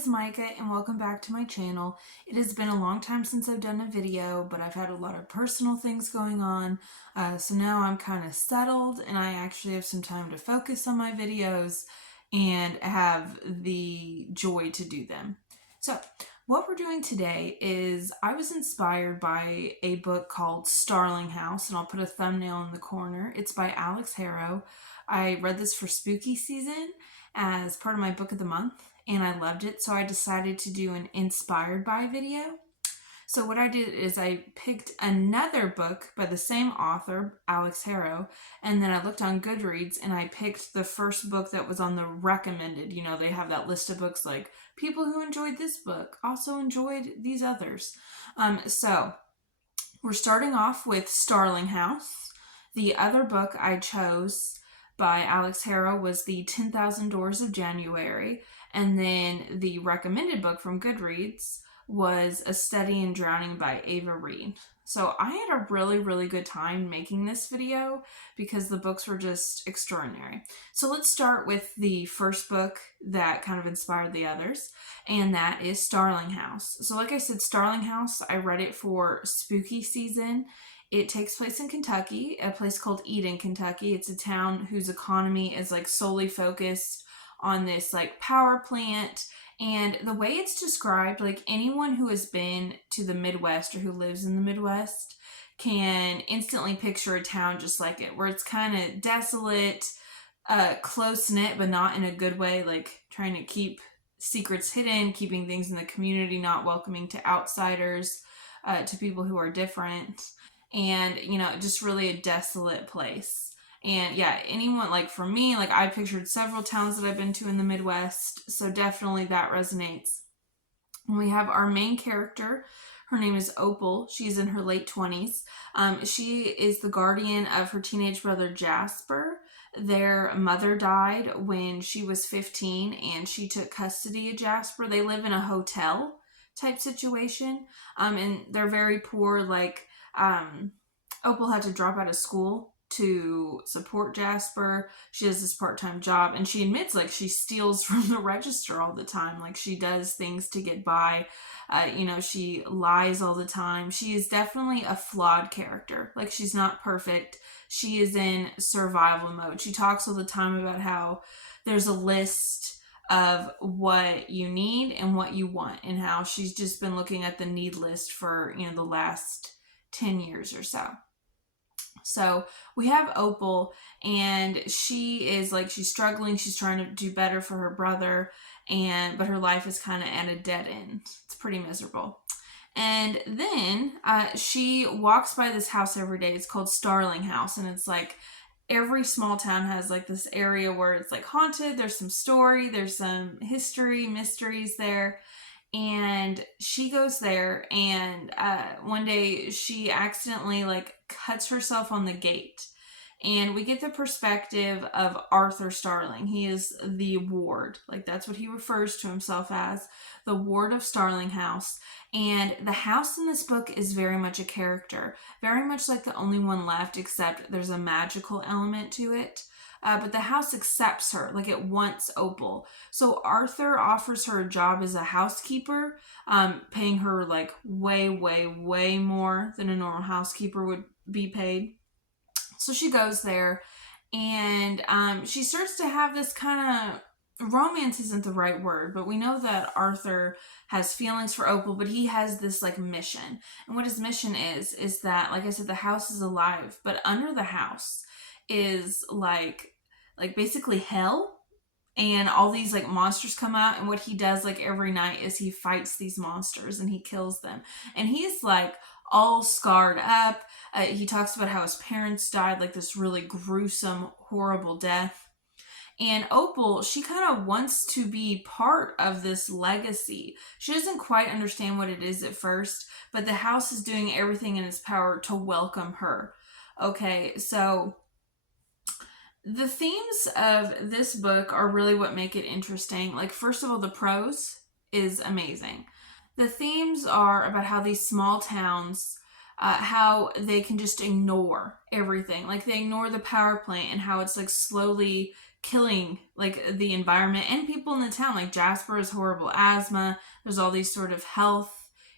is Micah and welcome back to my channel. It has been a long time since I've done a video, but I've had a lot of personal things going on. So now I'm kind of settled and I actually have some time to focus on my videos and have the joy to do them. So what we're doing today is I was inspired by a book called Starling House, and I'll put a thumbnail in the corner. It's by Alix Harrow. I read this for spooky season as part of my book of the month, and I loved it, so I decided to do an inspired by video. So what I did is I picked another book by the same author, Alix Harrow, and then I looked on Goodreads and I picked the first book that was on the recommended. You know, they have that list of books like people who enjoyed this book also enjoyed these others. So we're starting off with Starling House. The other book I chose by Alix Harrow was the 10,000 Doors of January, and then the recommended book from Goodreads was A Study in Drowning by Reid. So I had a really good time making this video because the books were just extraordinary. So let's start with the first book that kind of inspired the others, and that is Starling House. So like I said, Starling House, I read it for spooky season. It takes place in Kentucky, a place called Eden, Kentucky. It's a town whose economy is like solely focused on this like power plant. And the way it's described, like anyone who has been to the Midwest or who lives in the Midwest can instantly picture a town just like it, where it's kind of desolate, close-knit, but not in a good way, like trying to keep secrets hidden, keeping things in the community, not welcoming to outsiders, to people who are different. And, you know, just really a desolate place. And yeah, anyone, like for me, like I pictured several towns that I've been to in the Midwest, so definitely that resonates. And we have our main character. Her name is Opal. She's in her late 20s. She is the guardian of her teenage brother Jasper. Their mother died when she was 15 and she took custody of Jasper. They live in a hotel type situation, and they're very poor. Like Opal had to drop out of school to support Jasper. She does this part-time job, and she admits like she steals from the register all the time. Like she does things to get by. You know, she lies all the time. She is definitely a flawed character. Like she's not perfect. She is in survival mode. She talks all the time about how there's a list of what you need and what you want, and how she's just been looking at the need list for, you know, the last 10 years or so. So we have Opal, and she is like, she's struggling. She's trying to do better for her brother, but her life is kind of at a dead end. It's pretty miserable. And then she walks by this house every day. It's called Starling House, and it's like every small town has like this area where it's like haunted. There's some story, there's some history, mysteries there. And she goes there, and one day she accidentally like cuts herself on the gate, and we get the perspective of Arthur Starling. He is the ward, like that's what he refers to himself as, the ward of Starling House. And the house in this book is very much a character, very much like the only one left, except there's a magical element to it. But the house accepts her, like it wants Opal. So Arthur offers her a job as a housekeeper, paying her like way more than a normal housekeeper would be paid. So she goes there, and she starts to have this kind of, romance isn't the right word, but we know that Arthur has feelings for Opal, but he has this like mission. And what his mission is that, like I said, the house is alive, but under the house is like basically hell, and all these like monsters come out, and what he does like every night is he fights these monsters and he kills them. And he's like all scarred up. He talks about how his parents died like this really gruesome, horrible death. And Opal, she kind of wants to be part of this legacy. She doesn't quite understand what it is at first, but the house is doing everything in its power to welcome her. Okay, so the themes of this book are really what make it interesting. Like, first of all, the prose is amazing. The themes are about how these small towns how they can just ignore everything. Like they ignore the power plant and how it's like slowly killing like the environment and people in the town. Like Jasper has horrible asthma. There's all these sort of health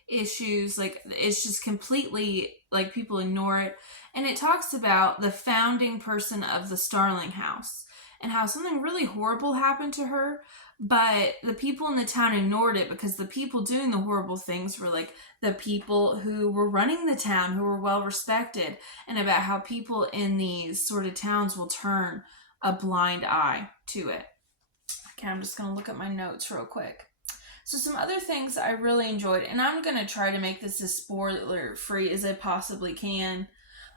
issues. Like it's just completely like people ignore it. And it talks about the founding person of the Starling House and how something really horrible happened to her, but the people in the town ignored it because the people doing the horrible things were like the people who were running the town, who were well respected, and about how people in these sort of towns will turn a blind eye to it. Okay, I'm just going to look at my notes real quick. So some other things I really enjoyed, and I'm going to try to make this as spoiler free as I possibly can.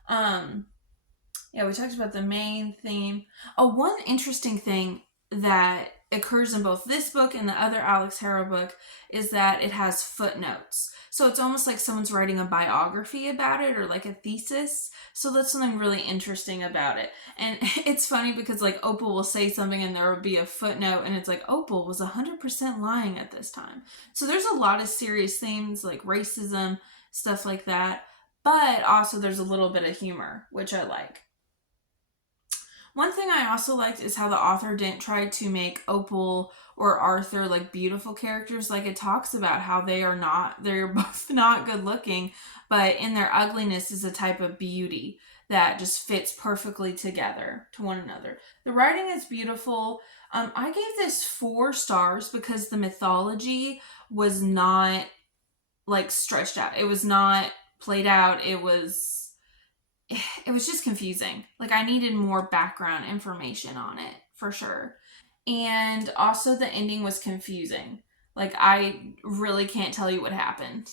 Yeah, we talked about the main theme. Oh, one interesting thing that occurs in both this book and the other Alix Harrow book is that it has footnotes. So it's almost like someone's writing a biography about it or like a thesis. So that's something really interesting about it. And it's funny because like Opal will say something and there will be a footnote and it's like Opal was 100% lying at this time. So there's a lot of serious themes like racism, stuff like that. But also there's a little bit of humor, which I like. One thing I also liked is how the author didn't try to make Opal or Arthur like beautiful characters. Like it talks about how they're both not good looking, but in their ugliness is a type of beauty that just fits perfectly together to one another. The writing is beautiful. I gave this 4 stars because the mythology was not like stretched out. It was not played out. It was just confusing. Like I needed more background information on it for sure. And also the ending was confusing. Like I really can't tell you what happened.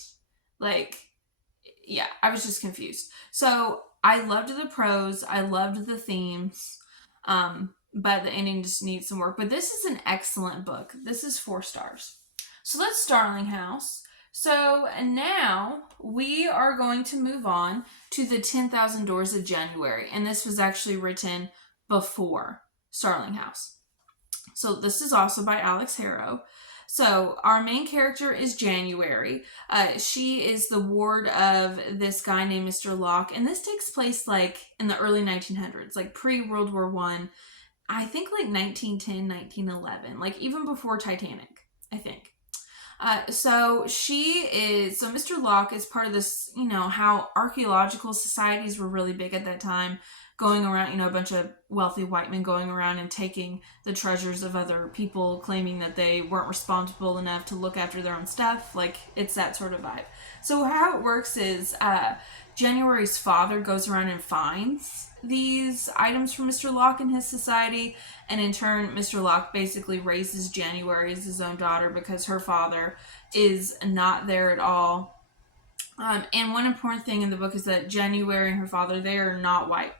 Like, yeah, I was just confused. So I loved the prose. I loved the themes. But the ending just needs some work. But this is an excellent book. This is 4 stars. So that's Starling House. So now we are going to move on to the 10,000 Doors of January. And this was actually written before Starling House. So this is also by Alix Harrow. So our main character is January. She is the ward of this guy named Mr. Locke. And this takes place like in the early 1900s, like pre-World War I. I think like 1910, 1911, like even before Titanic, I think. So Mr. Locke is part of this, how archaeological societies were really big at that time, going around, a bunch of wealthy white men going around and taking the treasures of other people, claiming that they weren't responsible enough to look after their own stuff. Like, it's that sort of vibe. So how it works is January's father goes around and finds these items from Mr. Locke in his society, and in turn Mr. Locke basically raises January as his own daughter because her father is not there at all. And one important thing in the book is that January and her father, they are not white.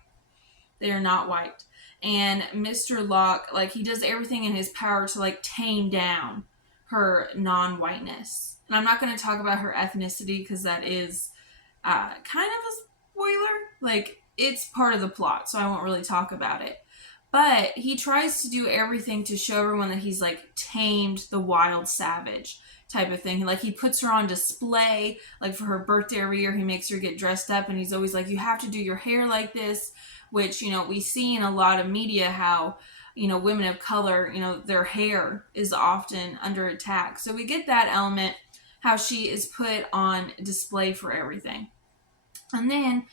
They are not white. And Mr. Locke, like, he does everything in his power to like tame down her non-whiteness. And I'm not going to talk about her ethnicity because that is kind of a spoiler. Like, it's part of the plot, so I won't really talk about it. But he tries to do everything to show everyone that he's like tamed the wild savage type of thing. Like, he puts her on display, like for her birthday every year, he makes her get dressed up, and he's always like, you have to do your hair like this, which, we see in a lot of media how, women of color, their hair is often under attack. So we get that element, how she is put on display for everything. And then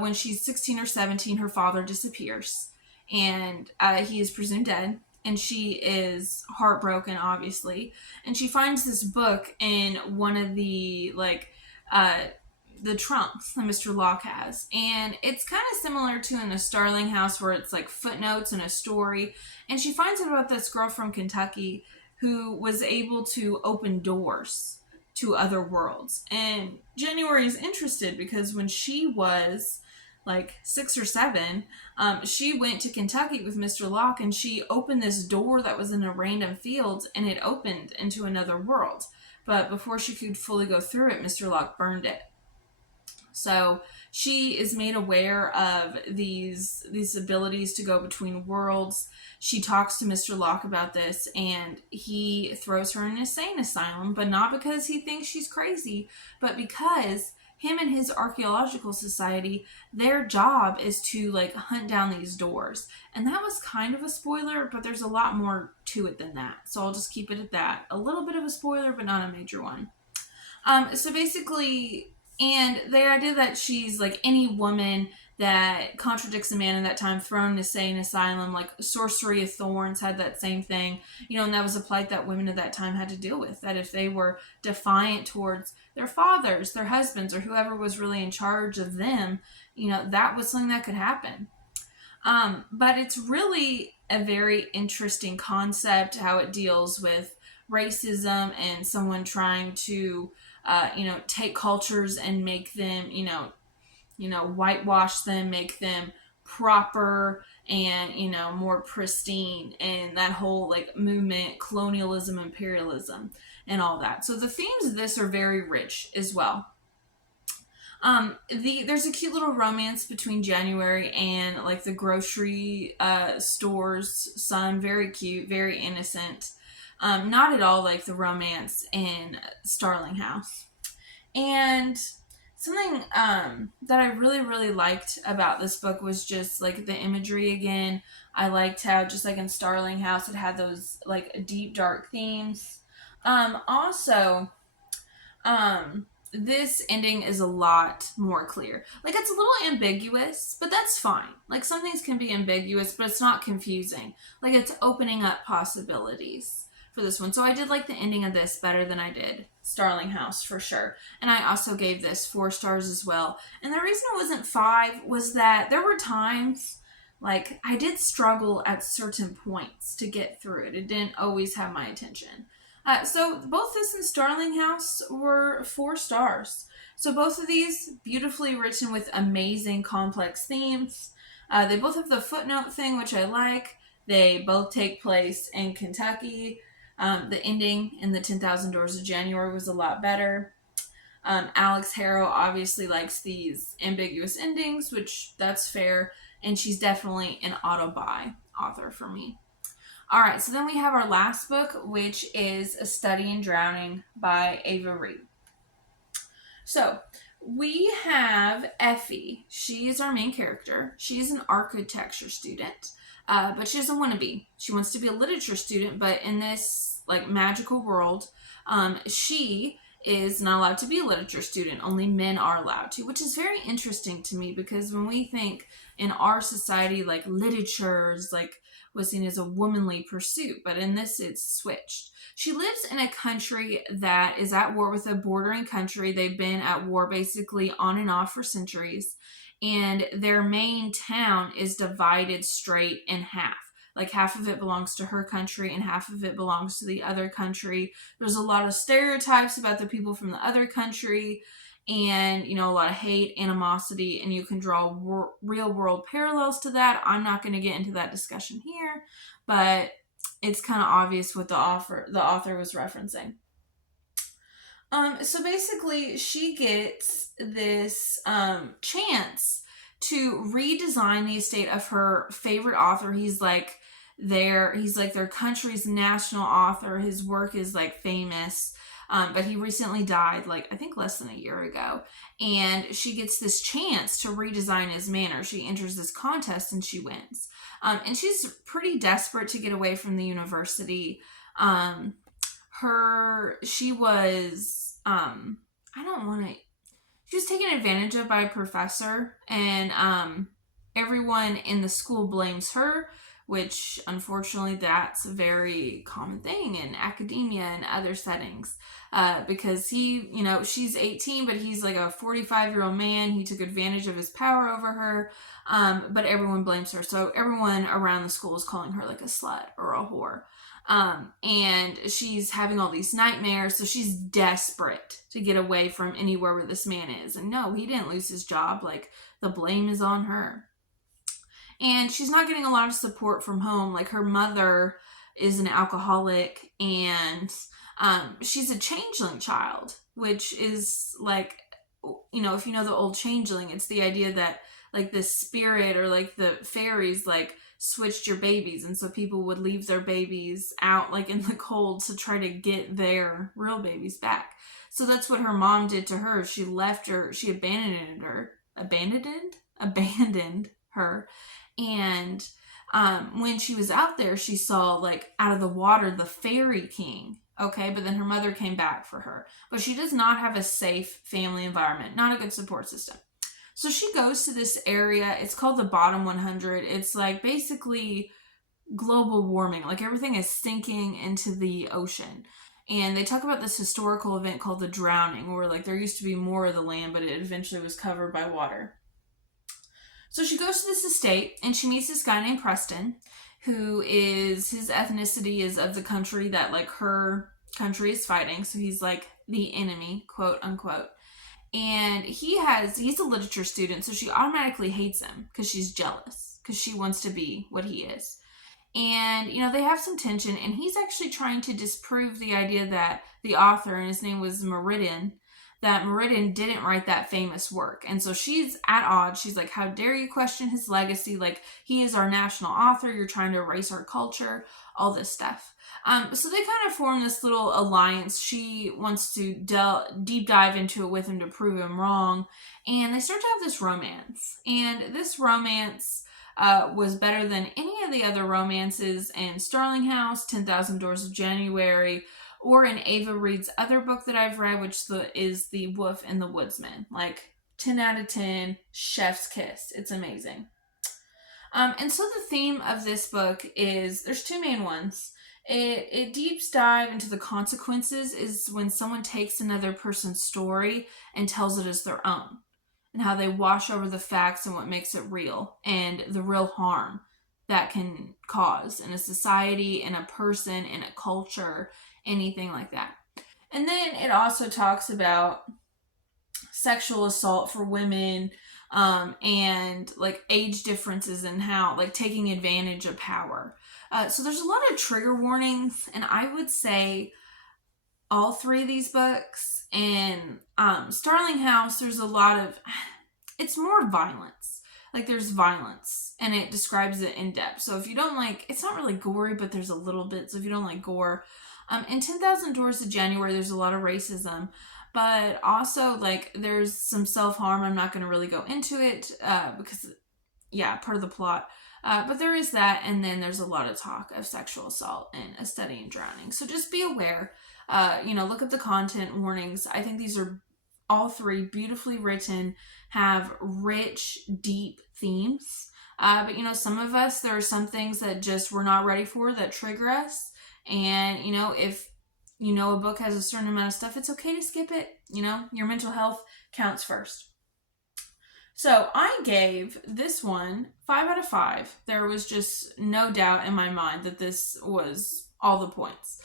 when she's 16 or 17, her father disappears, and he is presumed dead, and she is heartbroken, obviously. And she finds this book in one of the trunks that Mr. Locke has. And it's kind of similar to in the Starling House, where it's like footnotes and a story. And she finds out about this girl from Kentucky who was able to open doors to other worlds. And January is interested because when she was like 6 or 7, she went to Kentucky with Mr. Locke, and she opened this door that was in a random field, and it opened into another world. But before she could fully go through it, Mr. Locke burned it. So she is made aware of these abilities to go between worlds. She talks to Mr. Locke about this, and he throws her in an insane asylum, but not because he thinks she's crazy, but because him and his archaeological society, their job is to like hunt down these doors. And that was kind of a spoiler, but there's a lot more to it than that. So I'll just keep it at that. A little bit of a spoiler, but not a major one. So basically, and the idea that she's like any woman that contradicts a man in that time thrown in a sane asylum, like sorcery of thorns had that same thing, and that was a plight that women at that time had to deal with. That if they were defiant towards their fathers, their husbands, or whoever was really in charge of them, that was something that could happen. But it's really a very interesting concept how it deals with racism and someone trying to, take cultures and make them, whitewash them, make them proper and, more pristine, and that whole like movement, colonialism, imperialism, and all that. So the themes of this are very rich as well. There's a cute little romance between January and like the grocery store's son. Very cute, very innocent. Not at all like the romance in Starling House. And something that I really, really liked about this book was just like the imagery again. I liked how just like in Starling House it had those like deep, dark themes. Also, this ending is a lot more clear. Like, it's a little ambiguous, but that's fine. Like, some things can be ambiguous, but it's not confusing. Like, it's opening up possibilities for this one. So I did like the ending of this better than I did Starling House, for sure. And I also gave this 4 stars as well. And the reason it wasn't 5 was that there were times, like, I did struggle at certain points to get through it. It didn't always have my attention. So both this and Starling House were 4 stars. So both of these beautifully written with amazing complex themes. They both have the footnote thing, which I like. They both take place in Kentucky. The ending in the 10,000 Doors of January was a lot better. Alix Harrow obviously likes these ambiguous endings, which that's fair. And she's definitely an auto-buy author for me. All right, so then we have our last book, which is A Study in Drowning by Ava Reid. So we have Effie. She is our main character. She is an architecture student, but she doesn't want to be. She wants to be a literature student, but in this like magical world, she is not allowed to be a literature student. Only men are allowed to, which is very interesting to me because when we think in our society, like literature is like was seen as a womanly pursuit, but in this it's switched. She lives in a country that is at war with a bordering country. They've been at war basically on and off for centuries, and their main town is divided straight in half. Like half of it belongs to her country and half of it belongs to the other country. There's a lot of stereotypes about the people from the other country and, a lot of hate, animosity, and you can draw real world parallels to that. I'm not going to get into that discussion here, but it's kind of obvious what the author was referencing. So basically, she gets this chance to redesign the estate of her favorite author. He's like their country's national author. His work is like famous. But he recently died, like, I think less than a year ago. And she gets this chance to redesign his manor. She enters this contest and she wins. And she's pretty desperate to get away from the university. She was taken advantage of by a professor. And everyone in the school blames her, which unfortunately that's a very common thing in academia and other settings. Because she's 18, but he's like a 45-year-old man. He took advantage of his power over her, but everyone blames her. So everyone around the school is calling her like a slut or a whore. And she's having all these nightmares, so she's desperate to get away from anywhere where this man is. And no, he didn't lose his job. Like, the blame is on her. And she's not getting a lot of support from home. Like, her mother is an alcoholic, and she's a changeling child, which is like, if you know the old Changeling, it's the idea that like the spirit or like the fairies like switched your babies, and so people would leave their babies out like in the cold to try to get their real babies back. So that's what her mom did to her. She left her, she abandoned her. And when she was out there, she saw, like, out of the water, the fairy king. Okay, but then her mother came back for her. But she does not have a safe family environment, not a good support system. So she goes to this area. It's called the Bottom 100. It's like basically global warming. Like, everything is sinking into the ocean. And they talk about this historical event called the drowning, where, like, there used to be more of the land, but it eventually was covered by water. So she goes to this estate, and she meets this guy named Preston, who is, his ethnicity is of the country that, like, her country is fighting. So he's like the enemy, quote unquote. And he's a literature student, so she automatically hates him because she's jealous, because she wants to be what he is. And, they have some tension, and he's actually trying to disprove the idea that the author, and his name was Meriden, that Meriden didn't write that famous work. And so she's at odds. She's like, how dare you question his legacy? Like, he is our national author. You're trying to erase our culture, all this stuff. So they kind of form this little alliance. She wants to deep dive into it with him to prove him wrong. And they start to have this romance. And this romance was better than any of the other romances in Starling House, 10,000 Doors of January, or in Ava Reid's other book that I've read, which is The Wolf and the Woodsman. Like, 10 out of 10, chef's kiss. It's amazing. And so the theme of this book is, there's two main ones. It deeps dive into the consequences is when someone takes another person's story and tells it as their own, and how they wash over the facts and what makes it real, and the real harm that can cause in a society, in a person, in a culture, anything like that. And then it also talks about sexual assault for women, and like age differences, and how, like, taking advantage of power. So there's a lot of trigger warnings, and I would say all three of these books. And Starling House, there's a lot of, it's more violence. Like, there's violence, and it describes it in depth. So if you don't like, it's not really gory, but there's a little bit. So if you don't like gore, in 10,000 Doors of January, there's a lot of racism, but also, like, there's some self-harm. I'm not going to really go into it because, yeah, part of the plot. But there is that, and then there's a lot of talk of sexual assault and a study in drowning. So just be aware. Look at the content warnings. I think these are all three beautifully written, have rich, deep themes. But, some of us, there are some things that just we're not ready for that trigger us. And, if a book has a certain amount of stuff, it's okay to skip it. Your mental health counts first. So I gave this one 5 out of 5. There was just no doubt in my mind that this was all the points.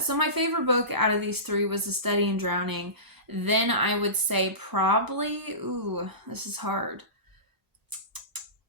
So my favorite book out of these three was A Study in Drowning. Then I would say probably, this is hard.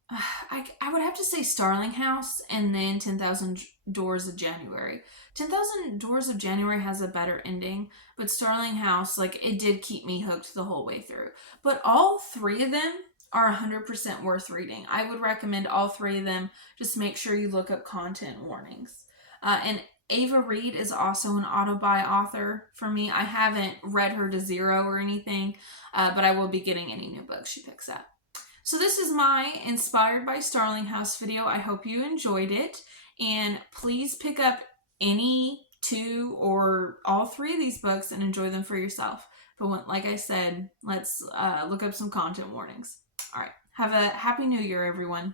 I would have to say Starling House, and then 10,000 Doors of January. 10,000 Doors of January has a better ending, but Starling House, like, it did keep me hooked the whole way through. But all three of them are 100% worth reading. I would recommend all three of them. Just make sure you look up content warnings. And Ava Reid is also an auto-buy author for me. I haven't read her to zero or anything, but I will be getting any new books she picks up. So this is my Inspired by Starling House video. I hope you enjoyed it. And please pick up any two or all three of these books and enjoy them for yourself. But like I said, let's look up some content warnings. All right. Have a happy new year, everyone.